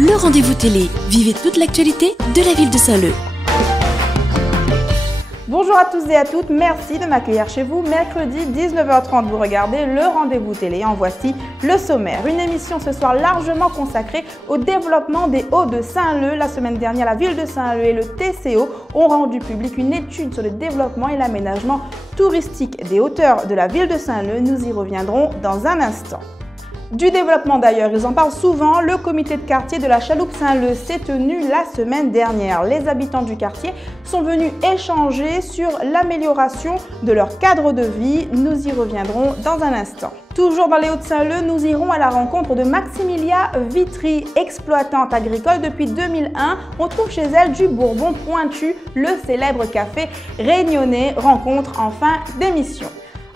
Le rendez-vous télé. Vivez toute l'actualité de la ville de Saint-Leu. Bonjour à tous et à toutes, merci de m'accueillir chez vous. Mercredi 19h30, vous regardez le rendez-vous télé. En voici le sommaire. Une émission ce soir largement consacrée au développement des Hauts de Saint-Leu. La semaine dernière, la ville de Saint-Leu et le TCO ont rendu public une étude sur le développement et l'aménagement touristique des hauteurs de la ville de Saint-Leu. Nous y reviendrons dans un instant. Du développement d'ailleurs, ils en parlent souvent. Le comité de quartier de la Chaloupe Saint-Leu s'est tenu la semaine dernière. Les habitants du quartier sont venus échanger sur l'amélioration de leur cadre de vie. Nous y reviendrons dans un instant. Toujours dans les Hauts-de-Saint-Leu, nous irons à la rencontre de Maximilia Vitry, exploitante agricole depuis 2001. On trouve chez elle du Bourbon Pointu, le célèbre café réunionnais. Rencontre en fin d'émission.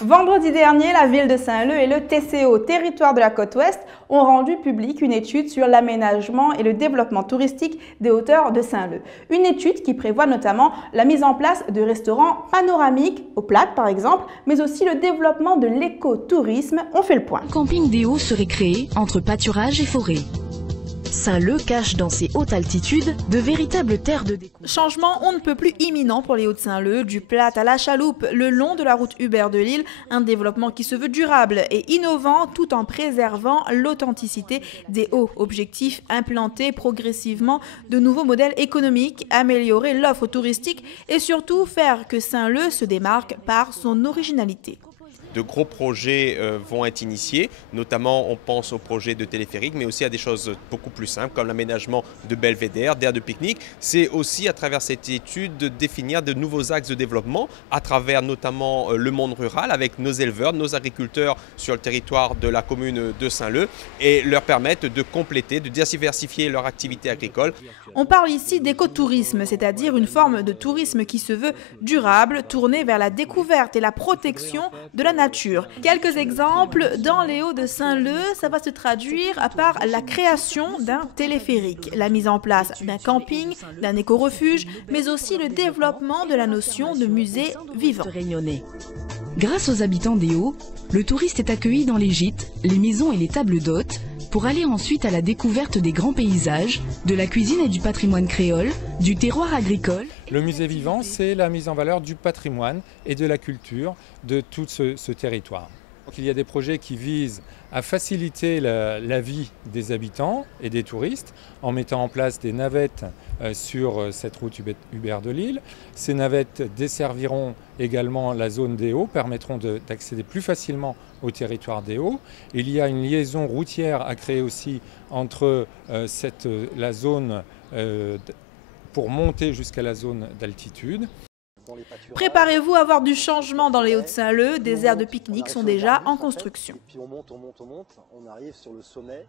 Vendredi dernier, la ville de Saint-Leu et le TCO, Territoire de la Côte-Ouest, ont rendu public une étude sur l'aménagement et le développement touristique des hauteurs de Saint-Leu. Une étude qui prévoit notamment la mise en place de restaurants panoramiques, au Plates par exemple, mais aussi le développement de l'écotourisme. On fait le point. Un camping des Hauts serait créé entre pâturage et forêt. Saint-Leu cache dans ses hautes altitudes de véritables terres de découverte. Changement on ne peut plus imminent pour les Hauts-de-Saint-Leu, du Plates à la Chaloupe, le long de la route Hubert de Lille, un développement qui se veut durable et innovant tout en préservant l'authenticité des Hauts. Objectif, implanter progressivement de nouveaux modèles économiques, améliorer l'offre touristique et surtout faire que Saint-Leu se démarque par son originalité. De gros projets vont être initiés, notamment on pense au projet de téléphérique, mais aussi à des choses beaucoup plus simples comme l'aménagement de belvédères, d'aires de pique-nique. C'est aussi à travers cette étude de définir de nouveaux axes de développement à travers notamment le monde rural avec nos éleveurs, nos agriculteurs sur le territoire de la commune de Saint-Leu et leur permettre de compléter, de diversifier leur activité agricole. On parle ici d'écotourisme, c'est-à-dire une forme de tourisme qui se veut durable, tournée vers la découverte et la protection de la nature. Quelques exemples, dans les Hauts de Saint-Leu, ça va se traduire par la création d'un téléphérique, la mise en place d'un camping, d'un éco-refuge, mais aussi le développement de la notion de musée vivant. Grâce aux habitants des Hauts, le touriste est accueilli dans les gîtes, les maisons et les tables d'hôtes, pour aller ensuite à la découverte des grands paysages, de la cuisine et du patrimoine créole, du terroir agricole. Le musée vivant, c'est la mise en valeur du patrimoine et de la culture de tout ce territoire. Donc, il y a des projets qui visent à faciliter la vie des habitants et des touristes en mettant en place des navettes sur cette route Hubert de Lille. Ces navettes desserviront également la zone des Hauts, permettront d'accéder plus facilement au territoire des Hauts. Il y a une liaison routière à créer aussi entre la zone pour monter jusqu'à la zone d'altitude. Préparez-vous à voir du changement dans les Hauts-de-Saint-Leu, des aires de pique-nique sont déjà en construction. Puis on monte, on arrive sur le sommet.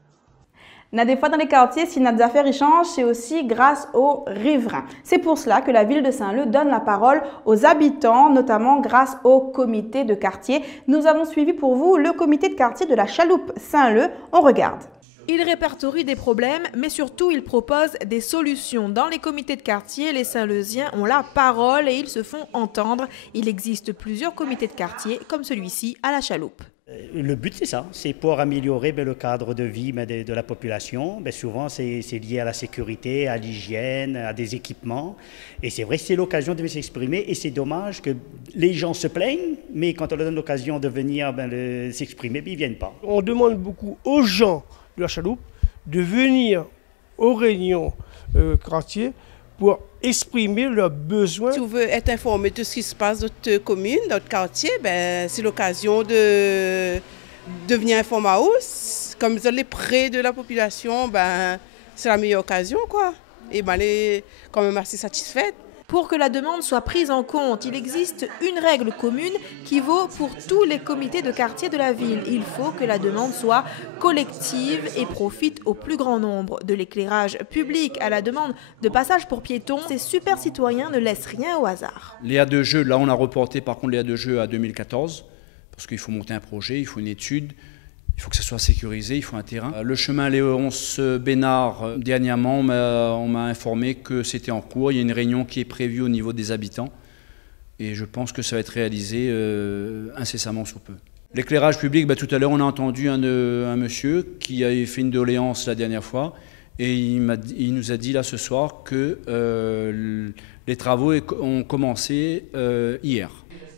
Des fois dans les quartiers, si notre affaire y change, c'est aussi grâce aux riverains. C'est pour cela que la ville de Saint-Leu donne la parole aux habitants, notamment grâce au comité de quartier. Nous avons suivi pour vous le comité de quartier de la Chaloupe Saint-Leu. On regarde. Il répertorie des problèmes, mais surtout il propose des solutions. Dans les comités de quartier, les Saint-Leusiens ont la parole et ils se font entendre. Il existe plusieurs comités de quartier, comme celui-ci à la Chaloupe. Le but, c'est ça, c'est pour améliorer le cadre de vie de la population. Souvent, c'est lié à la sécurité, à l'hygiène, à des équipements. Et c'est vrai que c'est l'occasion de s'exprimer. Et c'est dommage que les gens se plaignent, mais quand on leur donne l'occasion de venir s'exprimer, ils ne viennent pas. On demande beaucoup aux gens de la Chaloupe de venir aux réunions quartier pour exprimer leurs besoins. Si vous voulez être informé de ce qui se passe dans notre commune, dans notre quartier, c'est l'occasion de venir informer à hausse. Comme vous êtes près de la population, c'est la meilleure occasion, quoi. Et elle est quand même assez satisfaite. Pour que la demande soit prise en compte, il existe une règle commune qui vaut pour tous les comités de quartier de la ville. Il faut que la demande soit collective et profite au plus grand nombre. De l'éclairage public à la demande de passage pour piétons, ces super citoyens ne laissent rien au hasard. Les aires de jeu, là on a reporté par contre les aires de jeu à 2014, parce qu'il faut monter un projet, il faut une étude. Il faut que ça soit sécurisé, il faut un terrain. Le chemin Léonce Bénard, dernièrement, on m'a informé que c'était en cours. Il y a une réunion qui est prévue au niveau des habitants. Et je pense que ça va être réalisé incessamment sous peu. L'éclairage public, tout à l'heure, on a entendu un monsieur qui avait fait une doléance la dernière fois. Et il nous a dit là ce soir que les travaux ont commencé hier.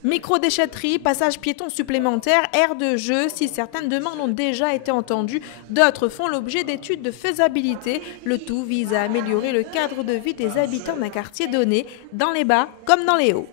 Micro-déchetterie, passage piéton supplémentaire, aire de jeu. Si certaines demandes ont déjà été entendues, d'autres font l'objet d'études de faisabilité. Le tout vise à améliorer le cadre de vie des habitants d'un quartier donné, dans les bas comme dans les hauts.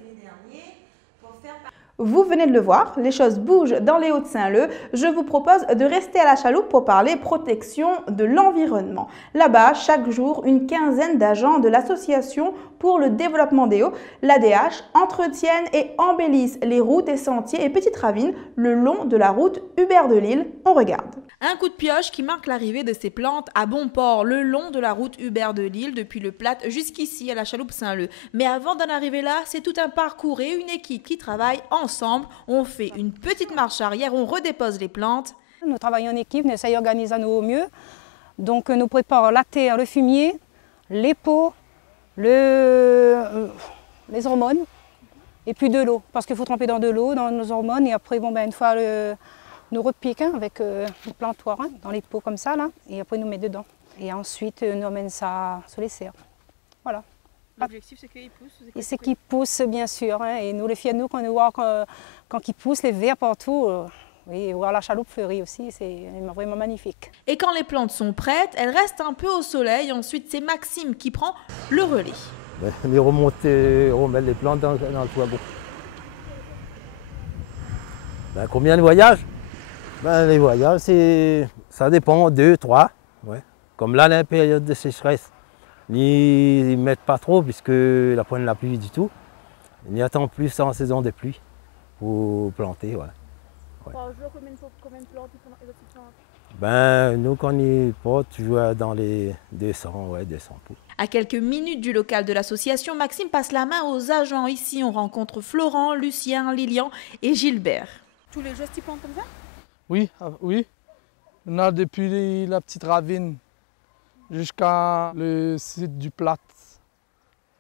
Vous venez de le voir, les choses bougent dans les Hauts de Saint-Leu. Je vous propose de rester à la chaloupe pour parler protection de l'environnement. Là-bas, chaque jour, une quinzaine d'agents de l'association pour le développement des Hauts, l'ADH, entretiennent et embellissent les routes et sentiers et petites ravines le long de la route Hubert de Lille. On regarde. Un coup de pioche qui marque l'arrivée de ces plantes à bon port le long de la route Hubert de Lille depuis le Plat jusqu'ici à la chaloupe Saint-Leu. Mais avant d'en arriver là, c'est tout un parcours et une équipe qui travaille ensemble. On fait une petite marche arrière, on redépose les plantes. Nous travaillons en équipe, nous essayons d'organiser à nous au mieux. Donc nous préparons la terre, le fumier, les pots, les hormones et puis de l'eau. Parce qu'il faut tremper dans de l'eau, dans nos hormones et après une fois nous repiquons avec le plantoir dans les pots comme ça là, et après nous met dedans. Et ensuite nous emmène ça sur les serres. Voilà. L'objectif c'est qu'ils poussent. Et c'est qu'ils poussent bien sûr. Et nous les filles, nous quand nous voit quand ils poussent les vers partout, oui, voir la chaloupe fleurie aussi, c'est vraiment magnifique. Et quand les plantes sont prêtes, elles restent un peu au soleil. Ensuite c'est Maxime qui prend le relais. Les remonter, remettre les plantes dans le toit. Bon. Combien de voyages? Les voyages, ça dépend, 2, 3. Ouais. Comme là, la période de sécheresse, ils ne mettent pas trop puisque la pointe de la pluie du tout. Ils y attendent plus en saison des pluies pour planter. Ouais. Ouais. Par jour, combien de plantes ils plantent? Nous, quand on porte, toujours dans les 200, ouais, 200 pots. À quelques minutes du local de l'association, Maxime passe la main aux agents. Ici, on rencontre Florent, Lucien, Lilian et Gilbert. Tous les jours, tu plantes comme ça? Oui, oui. On a depuis la petite ravine jusqu'à le site du Plat.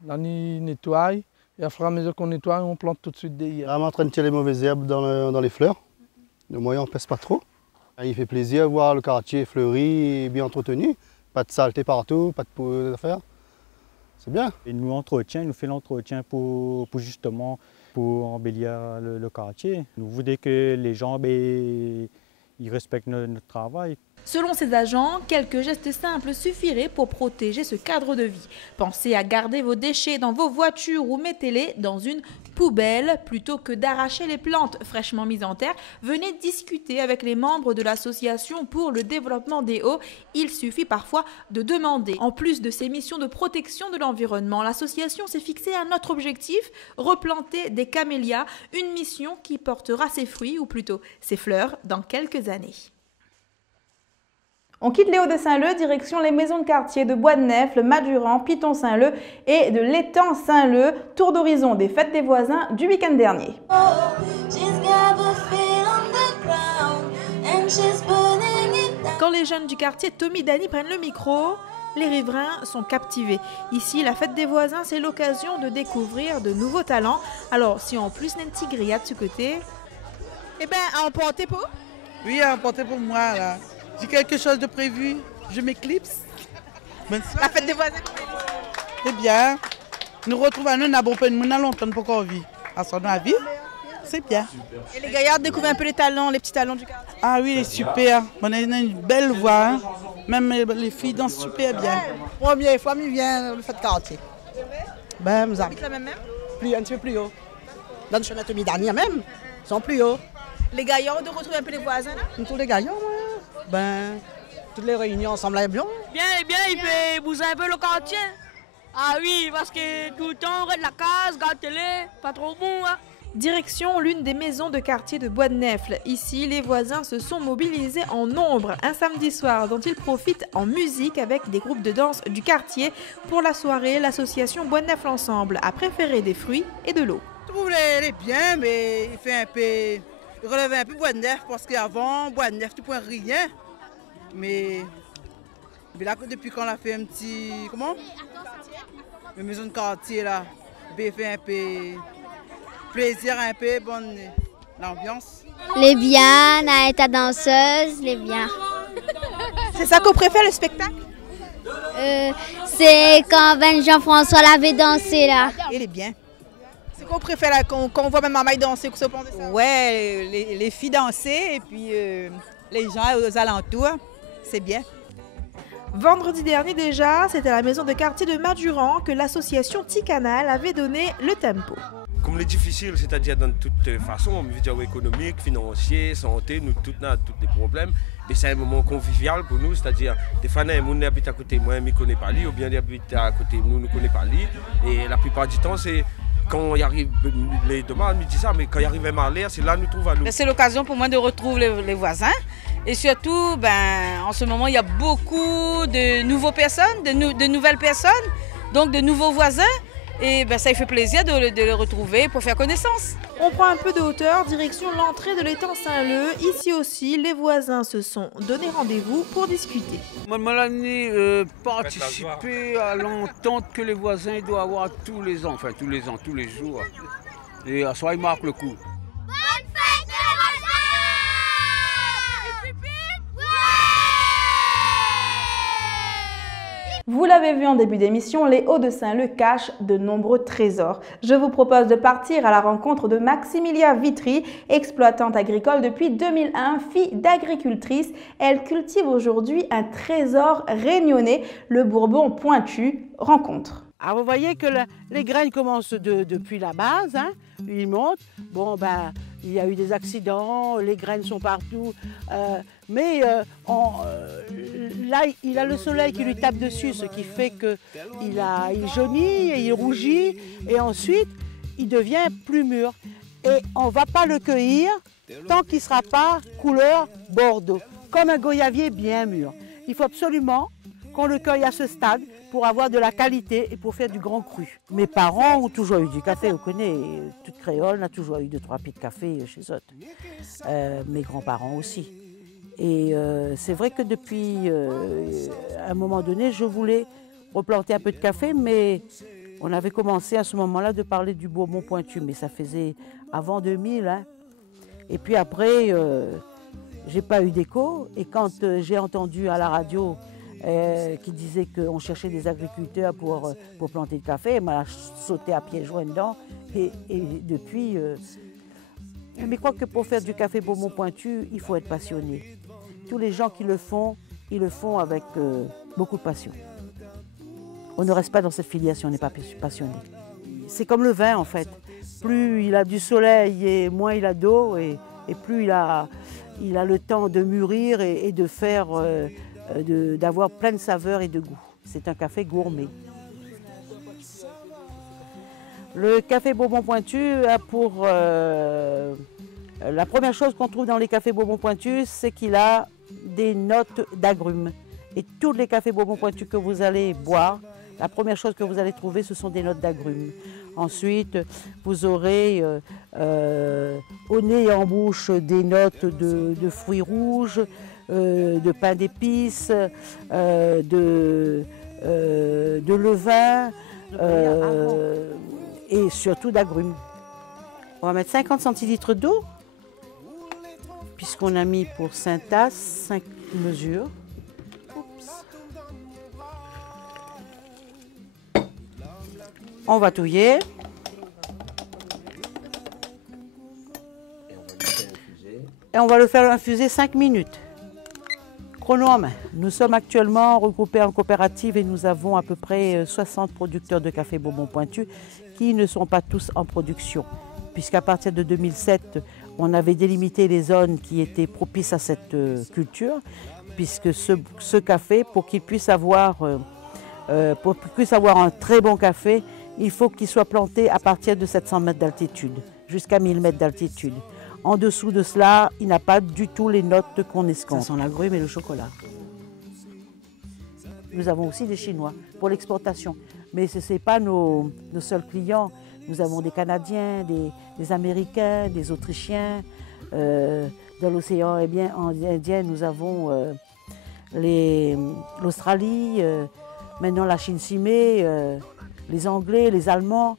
Là, on nettoie et à fur et à mesure qu'on nettoie, on plante tout de suite des. Là, on est en train de tirer les mauvaises herbes dans les fleurs. Le moyen, on ne pèse pas trop. Il fait plaisir de voir le quartier fleuri et bien entretenu. Pas de saleté partout, pas de pots d'affaires. C'est bien. Il nous fait l'entretien pour justement pour embellir le quartier. Nous voulons que les gens ils respectent notre travail. Selon ces agents, quelques gestes simples suffiraient pour protéger ce cadre de vie. Pensez à garder vos déchets dans vos voitures ou mettez-les dans une poubelle. Plutôt que d'arracher les plantes fraîchement mises en terre, venez discuter avec les membres de l'association pour le développement des Hauts. Il suffit parfois de demander. En plus de ces missions de protection de l'environnement, l'association s'est fixé un autre objectif, replanter des camélias, une mission qui portera ses fruits, ou plutôt ses fleurs, dans quelques années. On quitte les Hauts de Saint-Leu, direction les maisons de quartier de Bois-de-Nefle, Maduran, Piton-Saint-Leu et de l'étang Saint-Leu. Tour d'horizon des fêtes des voisins du week-end dernier. Quand les jeunes du quartier Tommy Dany prennent le micro, les riverains sont captivés. Ici, la fête des voisins, c'est l'occasion de découvrir de nouveaux talents. Alors, si en plus Nancy grillade de ce côté... Eh bien, à emporter pour? Oui, à emporter pour moi, là. J'ai quelque chose de prévu, je m'éclipse. La fête des voisins. C'est bien. Nous retrouvons nous n'avons pas longtemps pour qu'on vit. À son avis, c'est bien. Et les gaillards découvrent un peu les talents, les petits talents du quartier. Ah oui, il est super. On a une belle voix. Hein. Même les filles dansent super bien. Première fois, je viens le fête quartier. Ben, vous avez. Plus, un petit peu plus haut. Dans le chemin Tommy Dany même, ils sont plus hauts. Les gaillards de retrouver un peu les voisins là? Tous les gaillards, toutes les réunions ensemble là, bien. Bien, il fait bouger un peu le quartier. Ah oui, parce que tout le temps, on reste la case, regarde télé, pas trop bon. Hein. Direction l'une des maisons de quartier de Bois-de-Nefle. Ici, les voisins se sont mobilisés en nombre un samedi soir dont ils profitent en musique avec des groupes de danse du quartier. Pour la soirée, l'association Bois-de-Nefle Ensemble a préféré des fruits et de l'eau. Je trouve les bien, mais il fait un peu... Il relève un peu Bois-de-Nefle parce qu'avant, Bois-de-Nefle, tu ne pouvais rien. Mais là, depuis qu'on a fait un petit... Comment? Une maison de quartier, là. Il fait un peu plaisir, un peu bonne l'ambiance. Les biens, la danseuse, les biens. C'est ça qu'on préfère, le spectacle? C'est quand Jean-François l'avait dansé là. Il est bien. C'est qu'on préfère qu'on voit même Maman danser que ce plan de ça? Ouais, les filles danser et puis les gens aux alentours, c'est bien. Vendredi dernier déjà, c'était à la maison de quartier de Madurand que l'association Ticanal avait donné le tempo. Comme les difficiles, c'est-à-dire dans toute façon, économique, financier, santé, nous tous les problèmes. Mais c'est un moment convivial pour nous, c'est-à-dire des fois, les gens habitent à côté de moi, ne connaissent pas lui, ou bien ils habitent à côté de nous, ne connaissent pas lui. Et la plupart du temps, c'est quand il arrive, les demandes me disent ça, mais quand il arrive à Marley, c'est là que nous trouvons à nous. C'est l'occasion pour moi de retrouver les voisins. Et surtout, en ce moment, il y a beaucoup de nouvelles personnes, de nouvelles personnes, donc de nouveaux voisins. Et ça fait plaisir de les retrouver pour faire connaissance. On prend un peu de hauteur, direction l'entrée de l'étang Saint-Leu. Ici aussi, les voisins se sont donné rendez-vous pour discuter. Moi, participer à l'entente que les voisins doivent avoir tous les ans, tous les jours. Et à soi, ils marquent le coup. Vous l'avez vu en début d'émission, les Hauts-de-Saint-Leu cachent de nombreux trésors. Je vous propose de partir à la rencontre de Maximilia Vitry, exploitante agricole depuis 2001, fille d'agricultrice. Elle cultive aujourd'hui un trésor réunionnais, le Bourbon pointu. Rencontre. Alors vous voyez que les graines commencent depuis la base, ils montent. Bon, il y a eu des accidents, les graines sont partout. Mais là, il a le soleil qui lui tape dessus, ce qui fait qu'il jaunit et il rougit. Et ensuite, il devient plus mûr. Et on ne va pas le cueillir tant qu'il ne sera pas couleur bordeaux, comme un goyavier bien mûr. Il faut absolument qu'on le cueille à ce stade pour avoir de la qualité et pour faire du grand cru. Mes parents ont toujours eu du café, vous connaissez, toute créole a toujours eu 2-3 pieds de café chez eux. Mes grands-parents aussi. Et c'est vrai que depuis un moment donné, je voulais replanter un peu de café, mais on avait commencé à ce moment-là de parler du Bourbon pointu, mais ça faisait avant 2000. Et puis après, j'ai pas eu d'écho, et quand j'ai entendu à la radio qui disait qu'on cherchait des agriculteurs pour planter le café, elle m'a sauté à pieds joints dedans. Et depuis, mais je crois que pour faire du café Bourbon pointu, il faut être passionné. Tous les gens qui le font, ils le font avec beaucoup de passion. On ne reste pas dans cette filière si on n'est pas passionné. C'est comme le vin en fait. Plus il a du soleil et moins il a d'eau, et plus il a le temps de mûrir et de faire... d'avoir plein de saveurs et de goût. C'est un café gourmet. Le café Bourbon pointu a pour... la première chose qu'on trouve dans les cafés Bourbon pointu, c'est qu'il a des notes d'agrumes. Et tous les cafés Bourbon pointu que vous allez boire, la première chose que vous allez trouver, ce sont des notes d'agrumes. Ensuite, vous aurez au nez et en bouche des notes de fruits rouges, de pain d'épices, de levain et surtout d'agrumes. On va mettre 50 centilitres d'eau, puisqu'on a mis pour 5 tasses, 5 mesures. On va touiller. Et on va le faire infuser 5 minutes. Chrono en main. Nous sommes actuellement regroupés en coopérative et nous avons à peu près 60 producteurs de café Bourbon pointu qui ne sont pas tous en production. Puisqu'à partir de 2007, on avait délimité les zones qui étaient propices à cette culture, puisque ce café, pour qu'il puisse avoir un très bon café, il faut qu'il soit planté à partir de 700 mètres d'altitude, jusqu'à 1000 mètres d'altitude. En dessous de cela, il n'a pas du tout les notes qu'on escompte. Ce sont l'agrumes et le chocolat. Nous avons aussi des Chinois pour l'exportation. Mais ce n'est pas nos seuls clients. Nous avons des Canadiens, des Américains, des Autrichiens. Dans l'océan Indien, nous avons l'Australie, maintenant la Chine Cimée, les Anglais, les Allemands.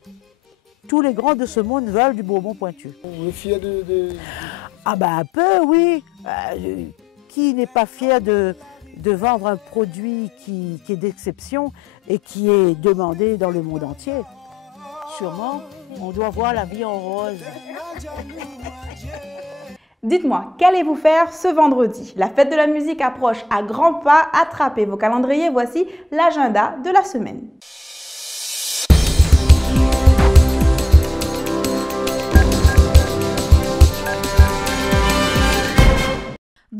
Tous les grands de ce monde veulent du Bourbon pointu. Vous êtes fier de... Ah ben un peu, oui. Qui n'est pas fier de de vendre un produit qui est d'exception et qui est demandé dans le monde entier. Sûrement, on doit voir la vie en rose. Dites-moi, qu'allez-vous faire ce vendredi? La fête de la musique approche à grands pas. Attrapez vos calendriers, voici l'agenda de la semaine.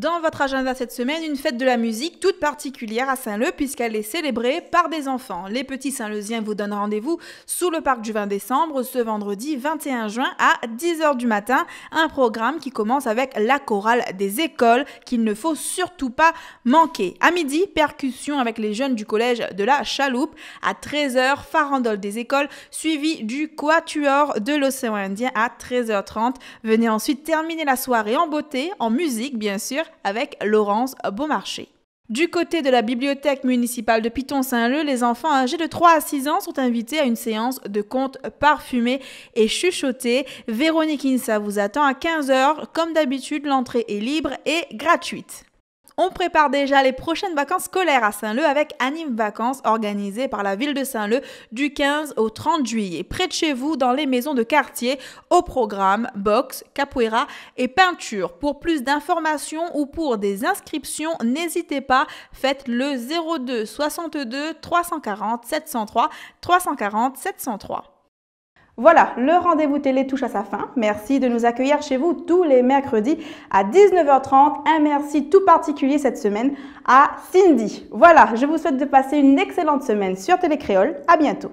Dans votre agenda cette semaine, une fête de la musique toute particulière à Saint-Leu puisqu'elle est célébrée par des enfants. Les petits Saint-Leusiens vous donnent rendez-vous sous le parc du 20 décembre ce vendredi 21 juin à 10h du matin. Un programme qui commence avec la chorale des écoles qu'il ne faut surtout pas manquer. À midi, percussion avec les jeunes du collège de la Chaloupe. À 13h, farandole des écoles suivi du quatuor de l'océan Indien à 13h30. Venez ensuite terminer la soirée en beauté, en musique bien sûr, avec Laurence Beaumarchais. Du côté de la bibliothèque municipale de Piton-Saint-Leu, les enfants âgés de 3 à 6 ans sont invités à une séance de contes parfumés et chuchotés. Véronique Insa vous attend à 15h. Comme d'habitude, l'entrée est libre et gratuite. On prépare déjà les prochaines vacances scolaires à Saint-Leu avec Anime Vacances organisées par la ville de Saint-Leu du 15 au 30 juillet. Près de chez vous, dans les maisons de quartier, au programme boxe, capoeira et peinture. Pour plus d'informations ou pour des inscriptions, n'hésitez pas, faites le 02 62 340 703 340 703. Voilà, le rendez-vous télé touche à sa fin. Merci de nous accueillir chez vous tous les mercredis à 19h30. Un merci tout particulier cette semaine à Cindy. Voilà, je vous souhaite de passer une excellente semaine sur Télé Créole. À bientôt.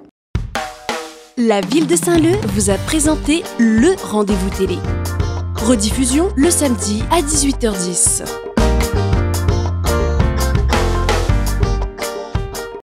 La ville de Saint-Leu vous a présenté le rendez-vous télé. Rediffusion le samedi à 18h10.